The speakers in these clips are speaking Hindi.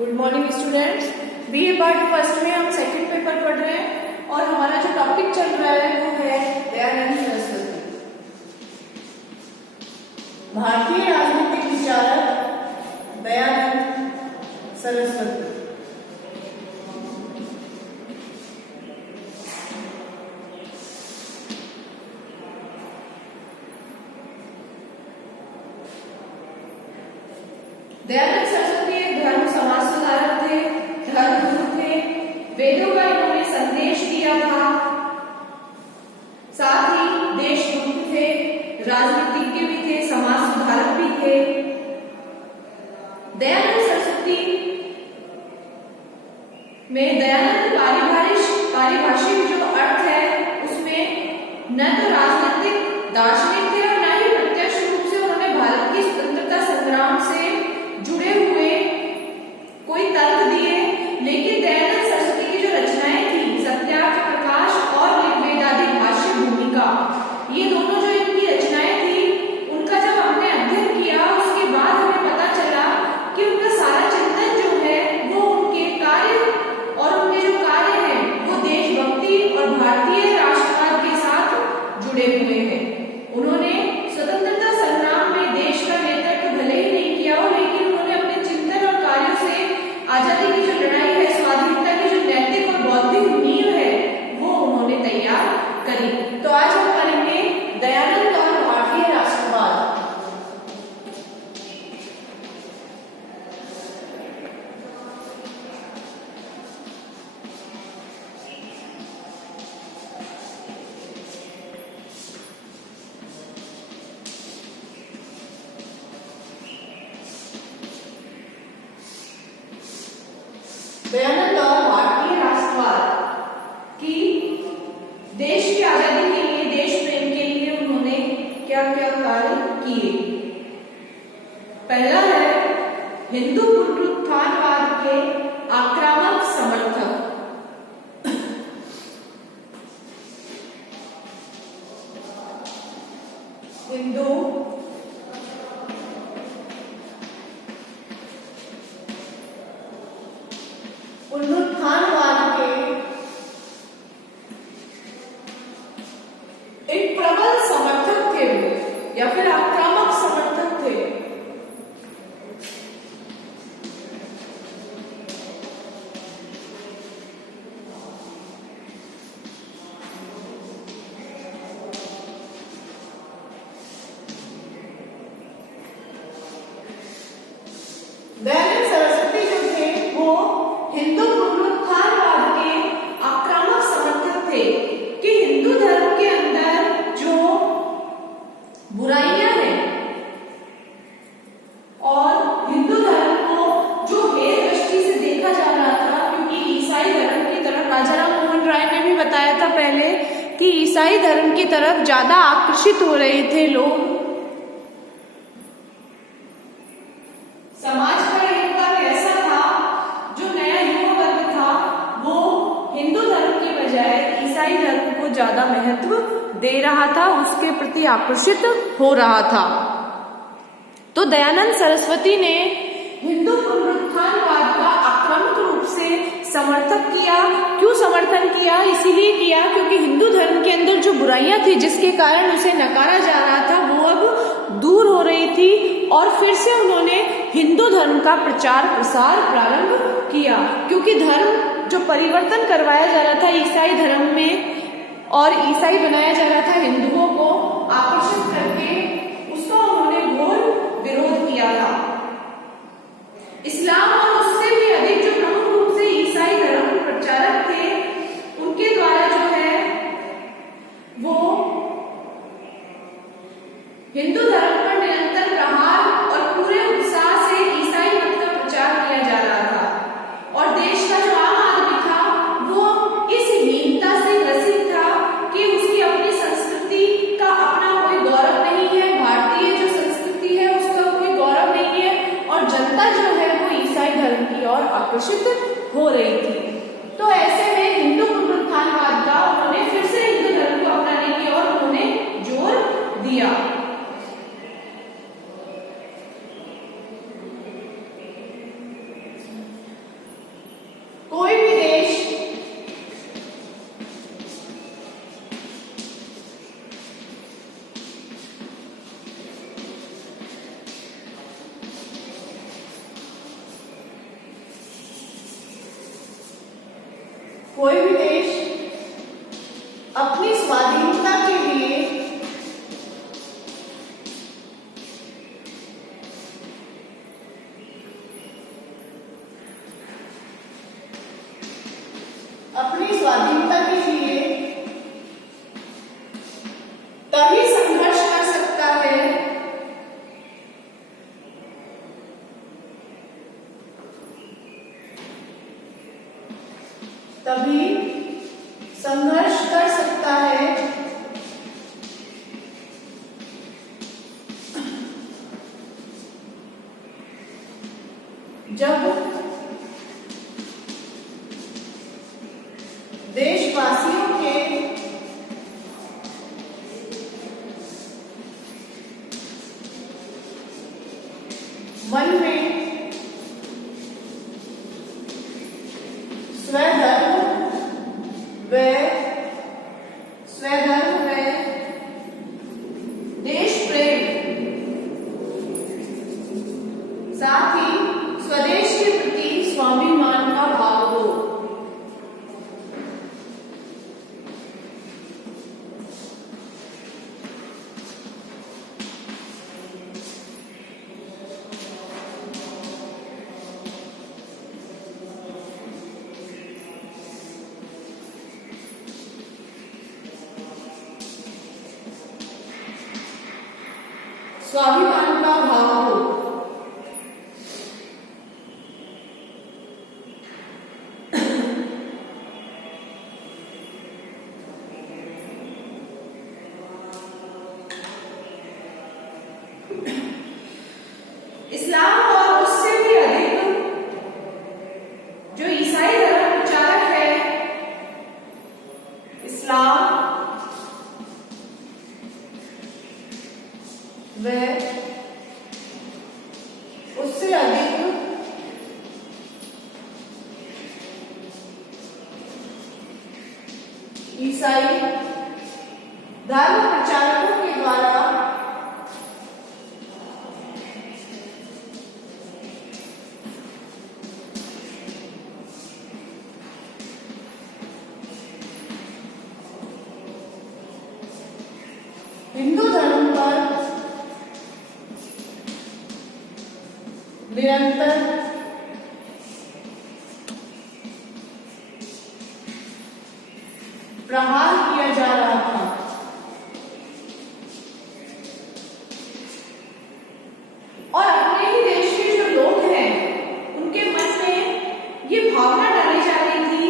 Good morning students. BA part first में हम सेकंड पेपर पढ़ रहे हैं और हमारा जो टॉपिक चल रहा है वो है दयानंद सरस्वती, भारतीय राजनीतिक विचारक दयानंद सरस्वती। दयानंद सरस्वती एक धर्म समाज सुधारक थे, धर्मगुरु थे, वेदों का इन्होंने संदेश दिया था, साथ ही देशभक्त थे, राजनीतिज्ञ भी थे, समाज सुधारक भी थे। दयानंद सरस्वती में दयानंद पारिभाषिक जो अर्थ है उसमें न तो राजनीतिक दार्शनिक थे और न ही प्रत्यक्ष रूप से उन्होंने भारत की स्वतंत्रता संग्राम से जुड़े हुए कोई तर्क दिए, लेकिन दयानंद सरस्वती की जो रचनाएं थी सत्यार्थ प्रकाश और ऋग्वेदादि भाष्य भूमिका, ये दोनों जो इनकी रचनाएं थी उनका जब हमने अध्ययन किया उसके बाद हमें पता चला कि उनका सारा चिंतन जो है वो उनके कार्य और उनके जो कार्य हैं वो देशभक्ति और भारतीय राष्ट्रवाद के साथ जुड़े हुए हैं। उन्होंने स्वतंत्रता संग्राम में देश का नेतृत्व भले ही नहीं किया हो, लेकिन आजादी की जो लड़ाई है, स्वाधीनता की जो नैतिक और बौद्धिक नींव है वो उन्होंने तैयार करी। तो आज हम पढ़ेंगे दयानंद और भारतीय राष्ट्रवाद। दयानंद और भारतीय राष्ट्रवाद की देश की आजादी के लिए, देश प्रेम के लिए उन्होंने क्या क्या कार्य किए। पहला है हिंदू पुनरुत्थानवाद के आक्रामक समर्थक। हिंदू पुनरुत्थानवाद के एक प्रबल समर्थक थे वो, या फिर आक्रामक समर्थक थे। दयानंद सरस्वती जो थे वो हिंदू पुनरुत्थानवाद के आक्रामक समर्थक थे कि हिंदू धर्म के अंदर जो बुराइयां हैं और हिंदू धर्म को जो हेय दृष्टि से देखा जा रहा था, क्योंकि ईसाई धर्म की तरफ राजा राम मोहन राय ने भी बताया था पहले कि ईसाई धर्म की तरफ ज्यादा आकर्षित हो रहे थे लोग। समाज का एक वर्ग ऐसा था, जो नया युवा वर्ग था, वो हिंदू धर्म की बजाय ईसाई धर्म को ज्यादा महत्व दे रहा था, उसके प्रति आकर्षित हो रहा था। तो दयानंद सरस्वती ने हिंदू पुनरुत्थानवाद का आक्रामक रूप से समर्थन किया। क्यों समर्थन किया? इसीलिए किया क्योंकि हिंदू धर्म के अंदर जो बुराइयां थी जिसके कारण उसे नकारा जा रहा था वो अब दूर हो रही थी, और फिर से उन्होंने हिंदू धर्म का प्रचार प्रसार प्रारंभ किया। क्योंकि धर्म जो परिवर्तन करवाया जा रहा था ईसाई धर्म में, और ईसाई बनाया जा रहा था हिंदुओं को आकर्षित करके, उसका उन्होंने घोर विरोध किया था। इस्लाम और उससे भी अधिक जो प्रमुख रूप से ईसाई धर्म के प्रचारक थे, उनके द्वारा जो है वो हिंदू धर्म पर निरंतर प्रहार और पूरे उत्साह से ईसाई मत का प्रचार किया जा रहा था, और देश का जो आम आदमी था वो इस हीनता से ग्रसित था कि उसकी अपनी संस्कृति का अपना कोई गौरव नहीं है, भारतीय जो संस्कृति है उसका कोई गौरव नहीं है, और जनता जो है वो ईसाई धर्म की ओर आकर्षित हो रही थी। तो ऐसे में हिंदू पुनरुत्थानवाद का उन्होंने फिर से हिंदू धर्म को अपनाने की ओर उन्होंने जोर दिया। कोई भी देश अपनी स्वाधीनता के लिए तभी संघर्ष कर सकता है जब देशवासियों के मन में स्वधर्म व देश प्रेम, साथ ही स्वदेश के प्रति स्वाभिमान का भाव हो। स्वाभिमान का भाव हो। इस्लाम और उससे भी अधिक जो ईसाई धर्म प्रचारक है, इस्लाम व उससे अधिक ईसाई धर्म प्रचारकों के द्वारा हिंदू धर्म पर निरंतर प्रहार किया जा रहा था। और अपने ही देश के जो लोग हैं उनके मन में ये भावना डाली जा रही थी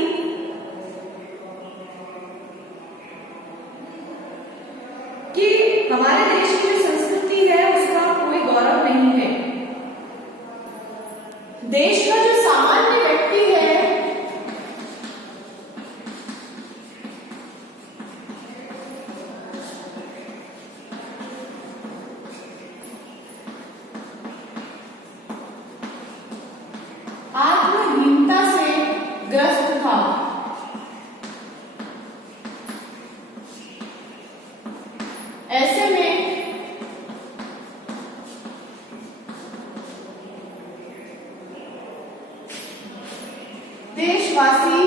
कि हमारे देश की जो संस्कृति है उसका कोई गौरव नहीं है। देश का जो सामान्य व्यक्ति है आत्महीनता से ग्रस्त था। ऐसे में देशवासी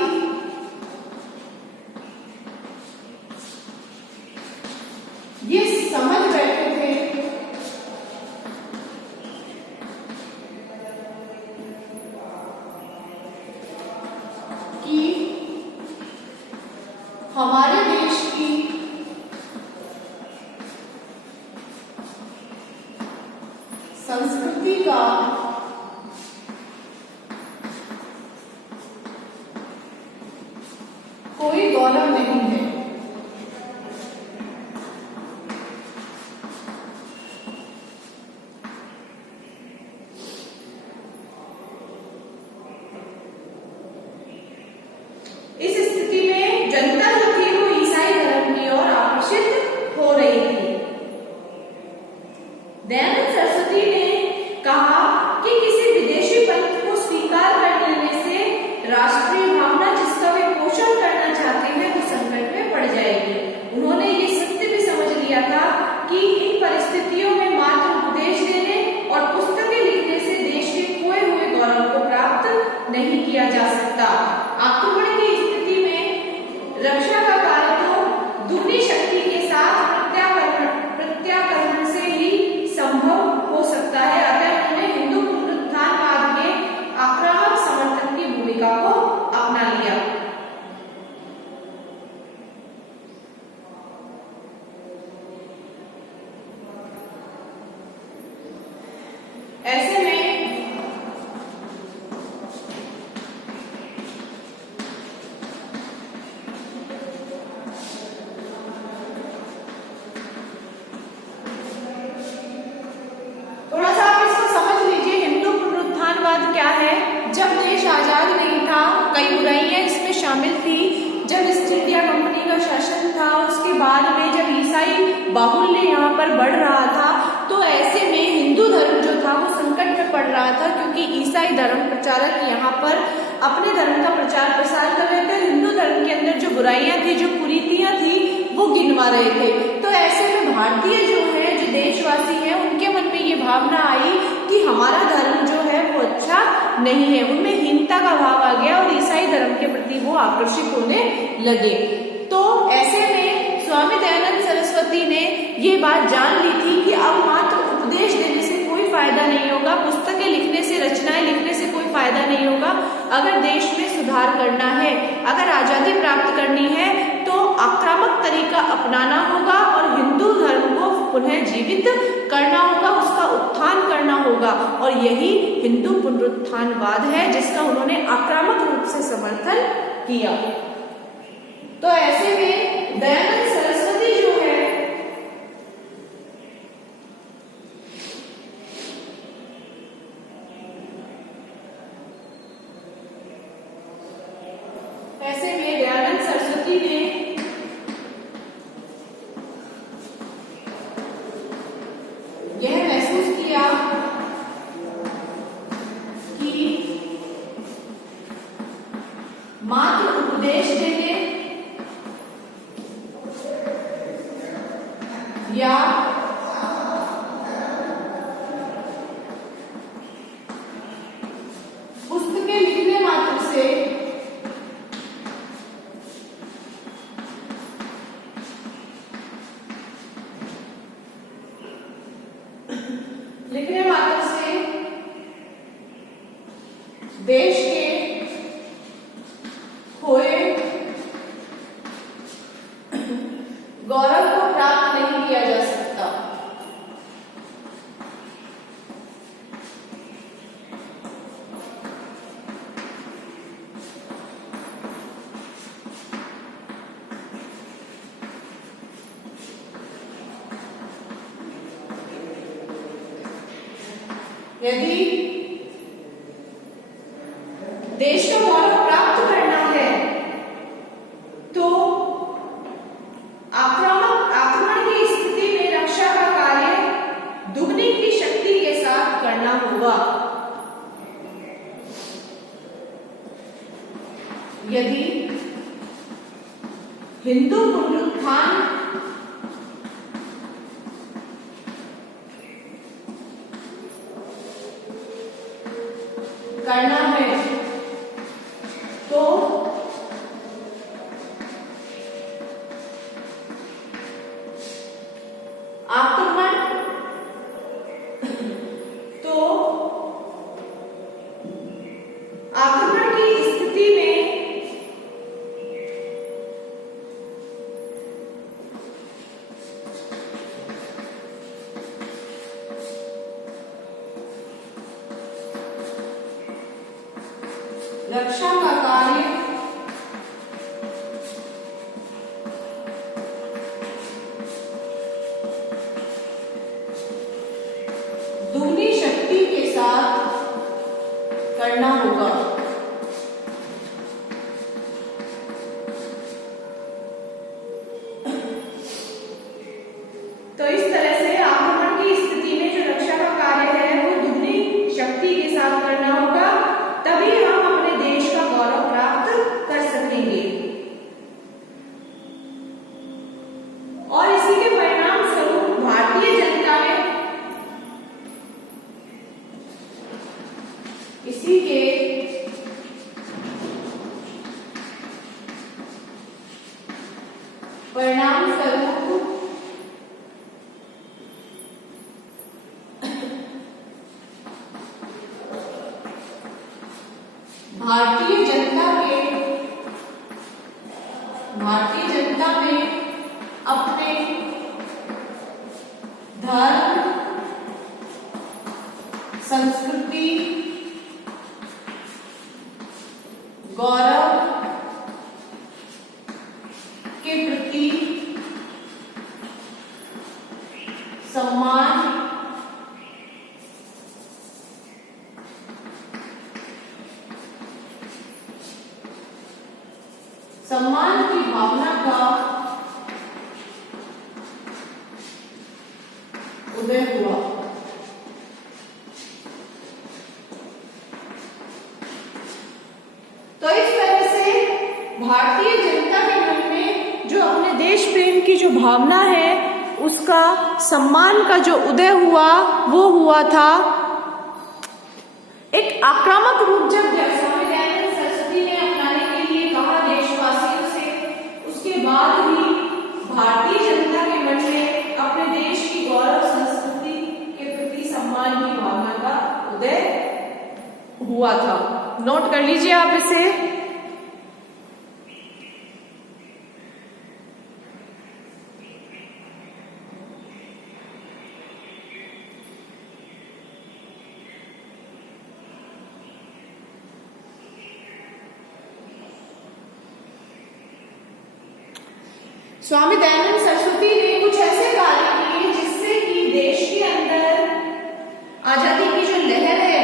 ये समझ बैठे थे कि हमारे देश की संस्कृति का कोई गौरव नहीं है। इस स्थिति में जनता जो थी वो ईसाई धर्म की ओर आकर्षित हो रही थी। दयानंद सरस्वती ने कहा कि किसी विदेशी पंथ को स्वीकार कर लेने से राष्ट्रीय भावना जिसका वे पोषण करना चाहते हैं वो संकट में पड़ जाएगी। उन्होंने ये सत्य भी समझ लिया था कि इन परिस्थितियों में मात्र उपदेश देने और पुस्तकें लिखने से देश के खोए हुए गौरव को प्राप्त नहीं किया जा सकता। आक्रमण की स्थिति में देश आजाद नहीं था, कई बुराइयां इसमें शामिल थी। जब ईस्ट इंडिया कंपनी का शासन था, उसके बाद में जब ईसाई बाहुल्य यहाँ पर बढ़ रहा था, तो ऐसे में हिंदू धर्म जो था वो संकट में पड़ रहा था, क्योंकि ईसाई धर्म प्रचारक यहाँ पर अपने धर्म का प्रचार प्रसार कर रहे थे। हिंदू धर्म के अंदर जो बुराइयां थी, जो कुरीतियां थी, वो गिनवा रहे थे। तो ऐसे में भारतीय जो है, जो देशवासी हैं, उनके मन में ये भावना आई कि हमारा धर्म जो है वो अच्छा नहीं है। उनमें हीनता का भाव आ गया और ईसाई धर्म के प्रति वो आकर्षित होने लगे। तो ऐसे में स्वामी दयानंद सरस्वती ने ये बात जान ली थी कि अब मात्र उपदेश देने से कोई फायदा नहीं होगा, पुस्तकें लिखने से, रचनाएं लिखने से कोई फायदा नहीं होगा। अगर देश में सुधार करना है, अगर आजादी प्राप्त करनी है, तो आक्रामक तरीका अपनाना होगा और हिंदू धर्म को पुनः जीवित करना होगा, उसका उत्थान करना होगा। और यही हिंदू पुनरुत्थानवाद है, जिसका उन्होंने आक्रामक रूप से समर्थन किया। तो ऐसे में दयानंद सरस्वती जो है, यह महसूस किया कि मात्र उपदेश देने या पुस्तकें लिखने मात्र से देश के खोए गौरव को प्राप्त नहीं किया जा सकता। यदि देश का गौरव प्राप्त करना है तो आक्रमण की स्थिति में रक्षा का कार्य दुगनी की शक्ति के साथ करना होगा। यदि हिंदू पुनरुत्थान करना है तो आक्रमण की स्थिति में रक्षा का कार्य दुगनी शक्ति के साथ करना होगा। तो इस तरह से आक्रमण की स्थिति में जो रक्षा का कार्य है वो दुगनी शक्ति के साथ करना होगा, तभी हम अपने देश का गौरव प्राप्त कर सकेंगे। और इसी के परिणाम स्वरूप भारतीय जनता ने इसी के परिणाम स्वरूप भारतीय जनता में अपने धर्म, संस्कृति, गौरव के प्रति सम्मान, सम्मान की भावना का उदय हुआ। तो इस तरह से भारतीय जनता के मन में जो अपने देश प्रेम की जो भावना है उसका सम्मान का जो उदय हुआ वो हुआ था एक आक्रामक रूप जब स्वामी दयानंद सरस्वती ने अपनाने के लिए कहा देशवासियों से, उसके बाद ही भारतीय जनता के मन में अपने देश की गौरव संस्कृति के प्रति सम्मान की भावना का उदय हुआ था। नोट कर लीजिए आप इसे। स्वामी दयानंद सरस्वती ने कुछ ऐसे कार्य किए जिससे कि देश के अंदर आजादी की जो लहर है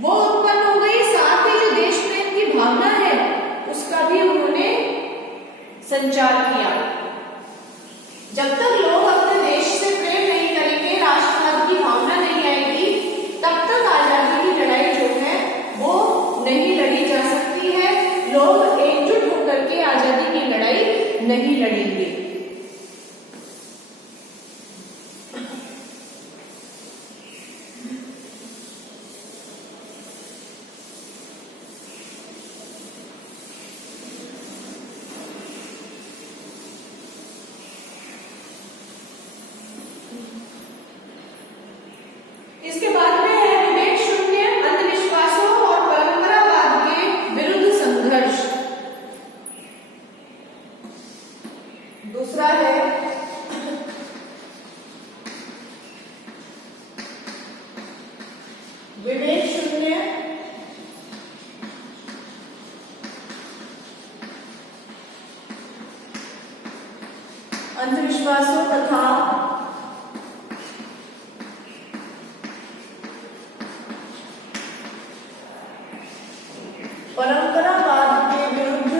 वो उत्पन्न हो गई, साथ ही जो देश प्रेम की भावना है उसका भी उन्होंने संचार किया। जब तक लोग अपने देश से प्रेम नहीं करेंगे, राष्ट्रवाद की भावना नहीं आएगी, तब तक आजादी की लड़ाई जो है वो नहीं लड़ी जा सकती है। लोग एकजुट होकर के आजादी की लड़ाई नहीं लड़ेंगे। इसके बाद में है विवेक शून्य अंधविश्वासों और परंपरावाद के विरुद्ध संघर्ष। दूसरा है विवेक शून्य अंधविश्वासों तथा परंपरावाद के विरुद्ध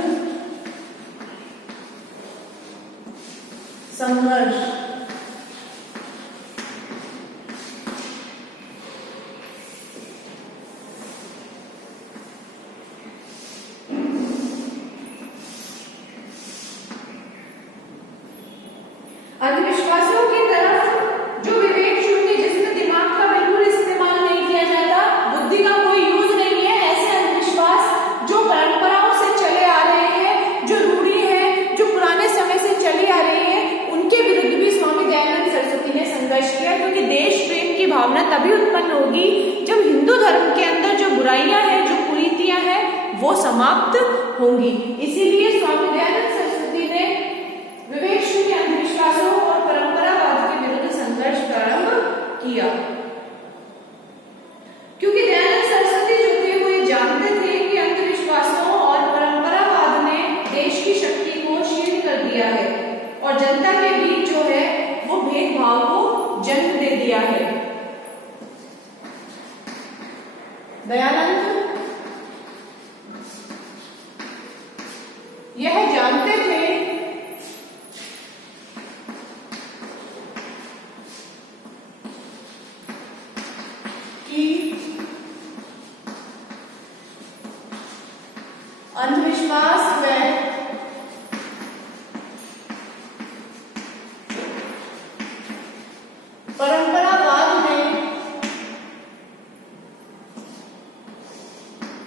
संघर्ष। अंधविश्वासों की तरफ जो विवेक शून्य, जिसमें दिमाग का बिल्कुल इस्तेमाल नहीं किया जाता, बुद्धि का कोई यूज नहीं है, ऐसे अंधविश्वास जो परंपराओं से चले आ रहे हैं, जो रूढ़ी है, जो पुराने समय से चली आ रही है, उनके विरुद्ध भी स्वामी दयानंद सरस्वती ने संघर्ष किया। क्योंकि देश प्रेम की भावना तभी उत्पन्न होगी जब हिंदू धर्म के अंदर जो बुराइयां हैं, जो कुरीतियां हैं, वो समाप्त होंगी। इसीलिए स्वामी दयानंद सरस्वती ने विवेक शून्य अंधविश्वासों और परंपरावाद के विरुद्ध संघर्ष प्रारंभ किया। क्योंकि दयानंद सरस्वती जो थे वो ये जानते थे कि अंधविश्वासों और परंपरावाद ने देश की शक्ति को क्षीण कर दिया है और जनता के बीच जो है वो भेदभाव को जन्म दे दिया है। दयानंद यह जानते थे कि अंधविश्वास व परंपरावाद में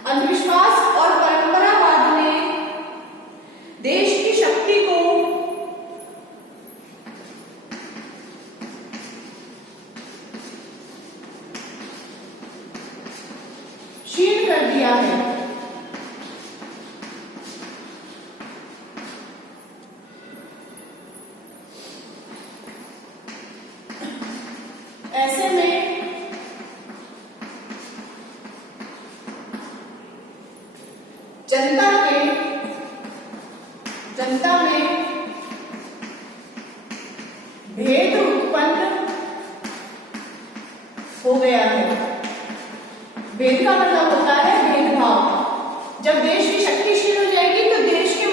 अंधविश्वास और परंपरावाद ने देश की शक्ति को क्षीण कर दिया है। ऐसे में जनता में भेद उत्पन्न हो गया है। भेद का मतलब होता है भेदभाव। जब देश की शक्ति क्षीण हो जाएगी तो देश के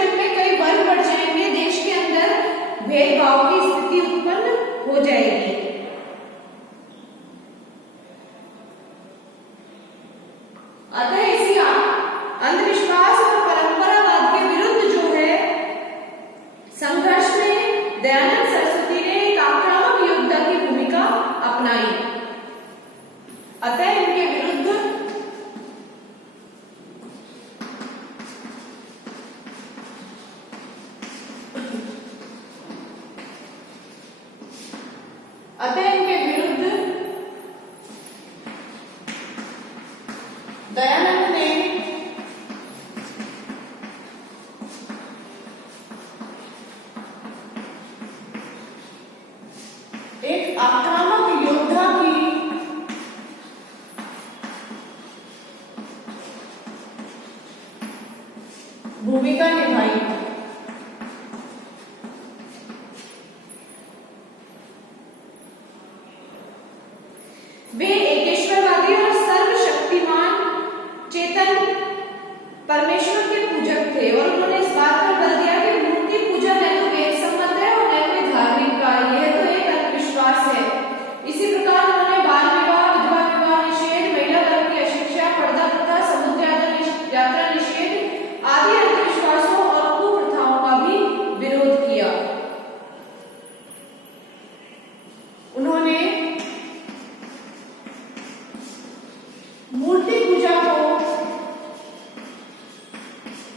अंधविश्वास और परंपरावाद के विरुद्ध जो है संघर्ष में दयानंद सरस्वती ने एक आक्रामक योद्धा की भूमिका अपनाई। अतः इनके विरुद्ध दयानंद ने एक आक्रामक योद्धा की भूमिका निभाई। वे एकेश्वरवादी और सर्वशक्तिमान चेतन परमेश्वर के पूजक थे और उन्होंने इस बात पर बल दिया कि मूर्ति पूजा न तो वेद सम्मत है और न कोई धार्मिक कार्य, यह तो एक अंधविश्वास है। इसी प्रकार उन्होंने बाल विवाह, विधवा विवाह निषेध, महिला वर्ग की अशिक्षा, पर्दा प्रथा, समुद्र यात्रा निषेध आदि अंधविश्वासों और कुप्रथाओं का भी विरोध किया। उन्होंने मूर्ति पूजा को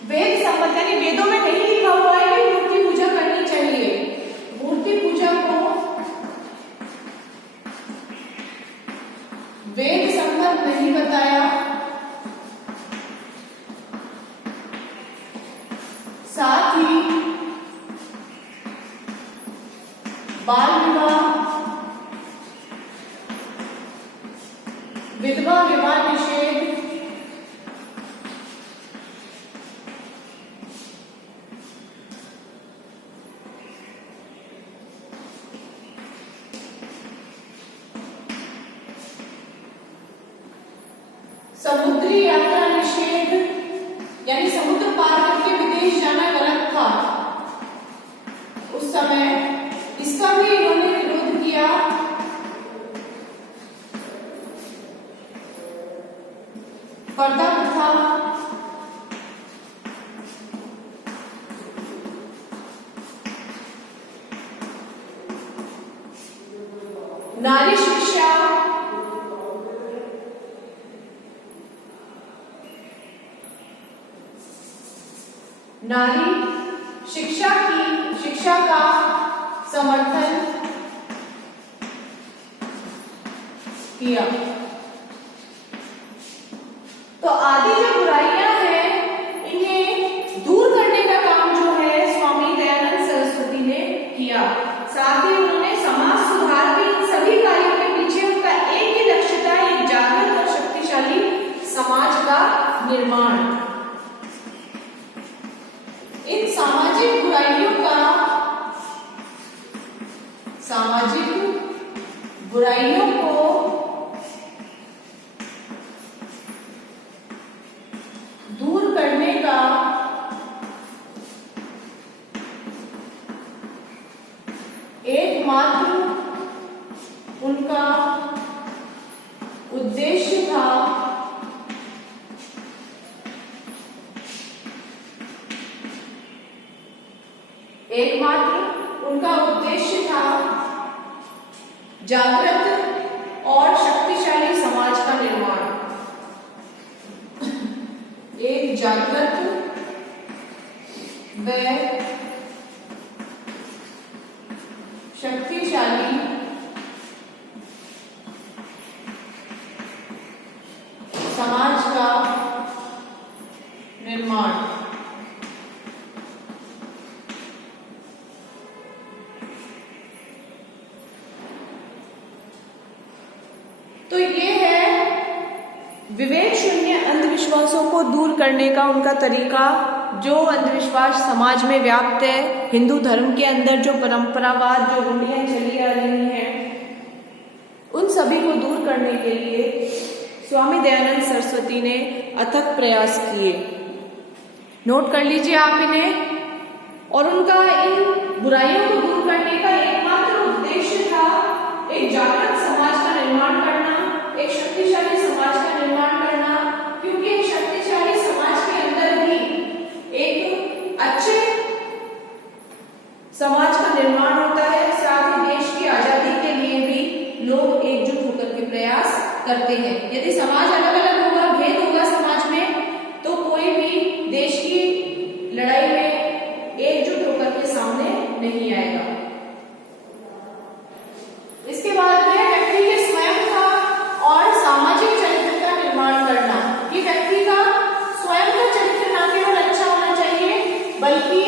वेद सम्मत, यानी वेदों में नहीं लिखा हुआ है कि मूर्ति पूजा करनी चाहिए, मूर्ति पूजा को वेद सम्मत नहीं बताया। साथ ही बाल विवाह, विधवा विवाह निषेध, समुद्री यात्रा निषेध, यानी समुद्र पार करके विदेश जाना गलत था उस समय, इसका भी इन्होंने विरोध किया। पर्दा प्रथा, नारी शिक्षा, नारी शिक्षा का समर्थन किया। तो आदि जो बुराइयां हैं इन्हें दूर करने का काम जो है स्वामी दयानंद सरस्वती ने किया। साथ ही उन्होंने समाज सुधार के इन सभी कार्यों के पीछे उनका एक ही लक्ष्य था, एक जागृत और शक्तिशाली समाज का निर्माण। इन सामाजिक बुराइयों को दूर करने का एकमात्र उनका उद्देश्य था जागृत और शक्तिशाली समाज का निर्माण। एक जागृत व शक्तिशाली समाज का निर्माण। तो ये है विवेक शून्य अंधविश्वासों को दूर करने का उनका तरीका। जो अंधविश्वास समाज में व्याप्त है, हिंदू धर्म के अंदर जो परंपरावाद जो रूढ़ियां चली आ रही हैं, उन सभी को दूर करने के लिए स्वामी दयानंद सरस्वती ने अथक प्रयास किए। नोट कर लीजिए आप इन्हें। और उनका इन बुराइयों को दूर करने का एकमात्र उद्देश्य था एक जागृत समाज का निर्माण करना, एक शक्तिशाली समाज का निर्माण करना, क्योंकि एक शक्तिशाली समाज के करते हैं। यदि समाज अलग अलग होगा, भेद होगा समाज में, तो कोई भी देश की लड़ाई में एकजुट होकर के सामने नहीं आएगा। इसके बाद में व्यक्ति के स्वयं का और सामाजिक चरित्र का निर्माण करना। ये व्यक्ति का स्वयं का चरित्र न केवल अच्छा होना चाहिए, बल्कि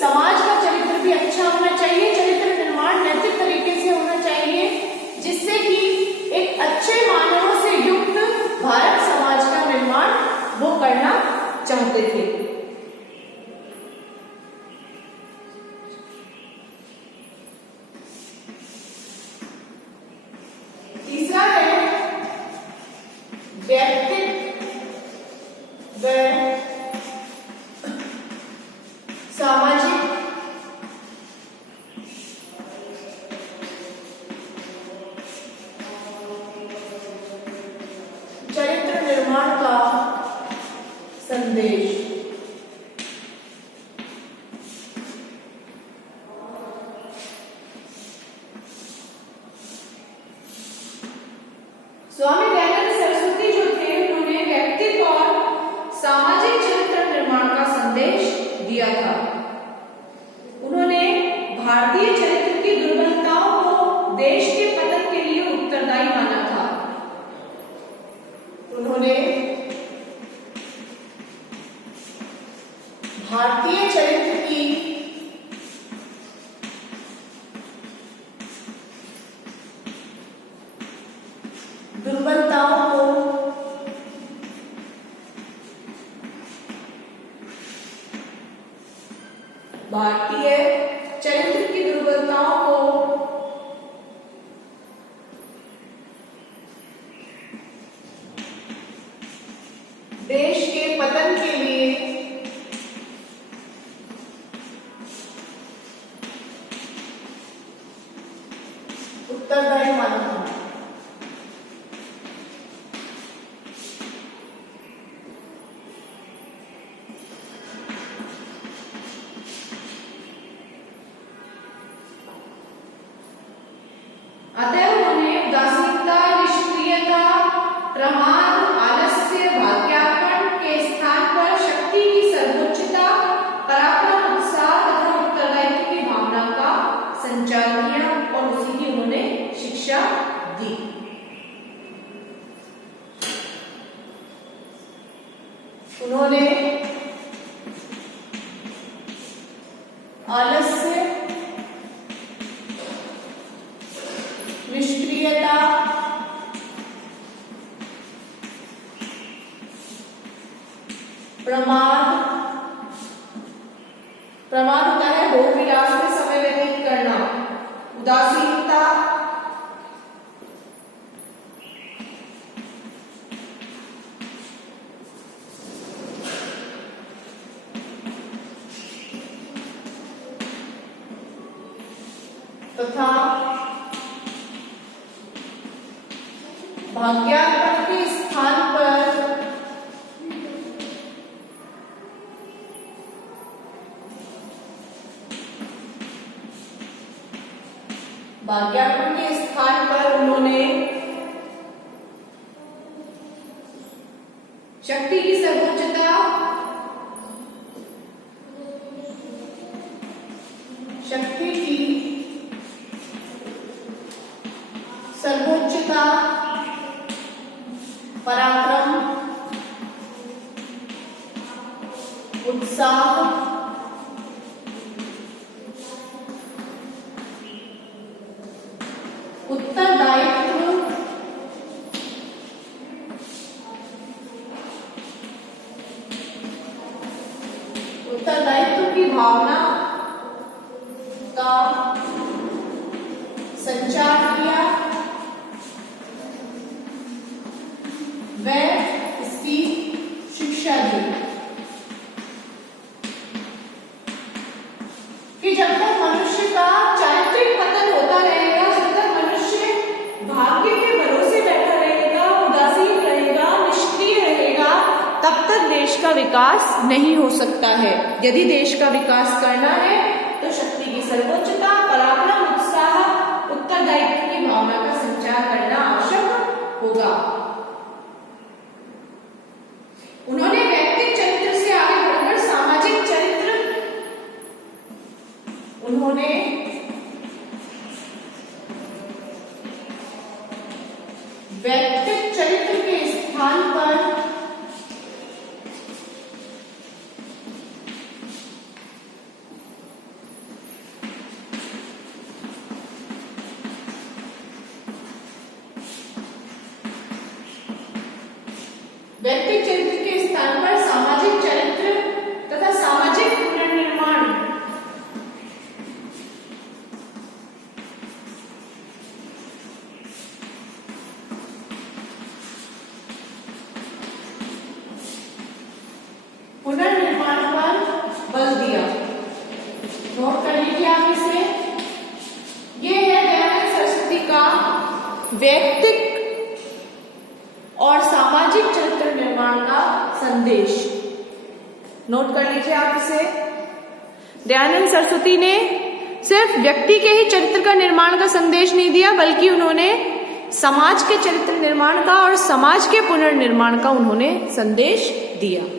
समाज का चरित्र भी अच्छा होना चाहिए। चरित्र निर्माण नैतिक तरीके से होना चाहिए, जिससे कि एक अच्छे मानवों से युक्त भारत समाज का निर्माण वो करना चाहते थे। तीसरा है व्यक्तित्व व सामाजिक चरित्र निर्माण का संदेश। स्वामी दयानंद सरस्वती जो थे, उन्होंने व्यक्तित्व और सामाजिक चरित्र निर्माण का संदेश दिया था। उन्होंने भारतीय चरित्र की दुर्बलताओं को देश के पतन के लिए उत्तरदायी माना था। उन्होंने भारतीय चरित्र की दुर्बलताओं को भारतीय चरित्र की दुर्बलताओं को देश के पतन के लिए उत्तरदायी माना था। अतः उन्होंने उदासीनता, निष्क्रियता, प्रमाद, आलस्य, भाग्यार्पण के स्थान पर शक्ति की सर्वोच्चता, पराक्रम, उत्साह तथा उत्तरदायित्व की भावना का संचार किया और उसी की उन्होंने शिक्षा दी। उन्होंने आलस्य, निष्क्रियता, प्रमाद होता है भोग विलास में समय व्यतीत करना, उदासीनता, तथा भाग्यार्पण के स्थान पर उन्होंने शक्ति की सर्वोच्चता, पराक्रम, उत्साह, उत्तरदायित्व, की भावना का संचार किया, वह इसकी शिक्षा दी कि जब तक मनुष्य का चारित्रिक पतन होता रहेगा, जब तक मनुष्य भाग्य के भरोसे बैठा रहेगा, उदासीन रहेगा, निष्क्रिय रहेगा, तब तक देश का विकास नहीं हो सकता है। यदि देश का विकास करना है तो शक्ति की सर्वोच्चता, पराक्रम, उत्साह, उत्तरदायित्व की भावना का संचार करना आवश्यक होगा। उन्होंने व्यक्तिगत चरित्र से आगे बढ़कर सामाजिक चरित्र, उन्होंने व्यक्तिगत चरित्र के स्थान पर व्यक्तिगत चरित्र के स्थान पर सामाजिक चरित्र तथा सामाजिक पुनर्निर्माण, पुनर्निर्माण पर बल दिया। नोट कर लीजिए आप इसे। ये है दयानंद सरस्वती का व्यक्तिगत और सामाजिक चरित्र निर्माण का संदेश। नोट कर लीजिए आप इसे। दयानंद सरस्वती ने सिर्फ व्यक्ति के ही चरित्र का निर्माण का संदेश नहीं दिया, बल्कि उन्होंने समाज के चरित्र निर्माण का और समाज के पुनर्निर्माण का उन्होंने संदेश दिया।